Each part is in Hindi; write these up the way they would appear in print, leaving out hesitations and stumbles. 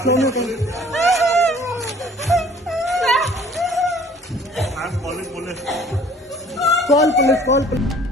Call police.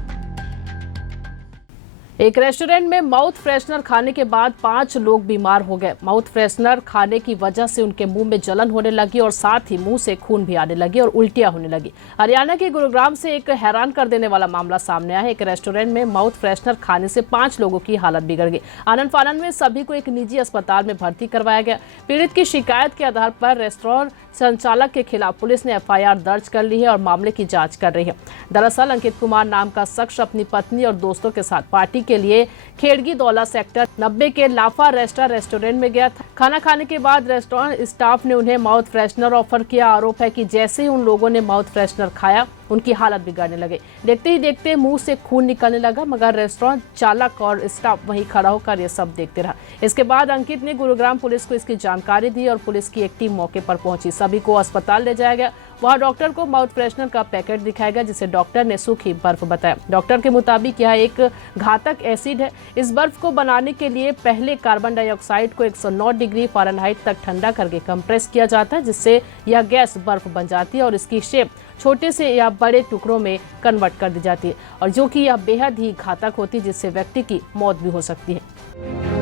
एक रेस्टोरेंट में माउथ फ्रेशनर खाने के बाद 5 लोग बीमार हो गए। माउथ फ्रेशनर खाने की वजह से उनके मुंह में जलन होने लगी और साथ ही मुंह से खून भी आने लगी और उल्टियां होने लगी। हरियाणा के गुरुग्राम से एक हैरान कर देने वाला मामला सामने आया है। एक रेस्टोरेंट में माउथ फ्रेशनर खाने से 5 लोगों की हालत बिगड़ गई। आनन फानन में सभी को एक निजी अस्पताल में भर्ती करवाया गया। पीड़ित की शिकायत के आधार पर रेस्टोरेंट संचालक के खिलाफ पुलिस ने एफआईआर दर्ज कर ली है और मामले की जांच कर रही है। दरअसल अंकित कुमार नाम का शख्स अपनी पत्नी और दोस्तों के साथ पार्टी के लिए खेड़गी दौला सेक्टर 90 के लाफा रेस्टोरेंट में गया था। खाना खाने के बाद रेस्टोरेंट स्टाफ ने उन्हें माउथ फ्रेशनर ऑफर किया। आरोप है कि जैसे ही उन लोगों ने माउथ फ्रेशनर खाया उनकी हालत बिगड़ने लगे। देखते ही देखते मुंह से खून निकलने लगा, मगर रेस्टोरेंट चालक और स्टाफ वहीं खड़ा होकर ये सब देखते रहा। इसके बाद अंकित ने गुरुग्राम पुलिस को इसकी जानकारी दी और पुलिस की एक टीम मौके पर पहुंची। सभी को अस्पताल ले जाया गया। वहां डॉक्टर को माउथ फ्रेशनर का पैकेट दिखाया गया, जिसे डॉक्टर ने सूखी बर्फ बताया। डॉक्टर के मुताबिक यह एक घातक एसिड है। इस बर्फ को बनाने के लिए पहले कार्बन डाइऑक्साइड को 109 डिग्री फ़ारेनहाइट तक ठंडा करके कंप्रेस किया जाता है, जिससे यह गैस बर्फ बन जाती है और इसकी शेप छोटे से या बड़े टुकड़ों में कन्वर्ट कर दी जाती है, और जो कि यह बेहद ही घातक होती है, जिससे व्यक्ति की मौत भी हो सकती है।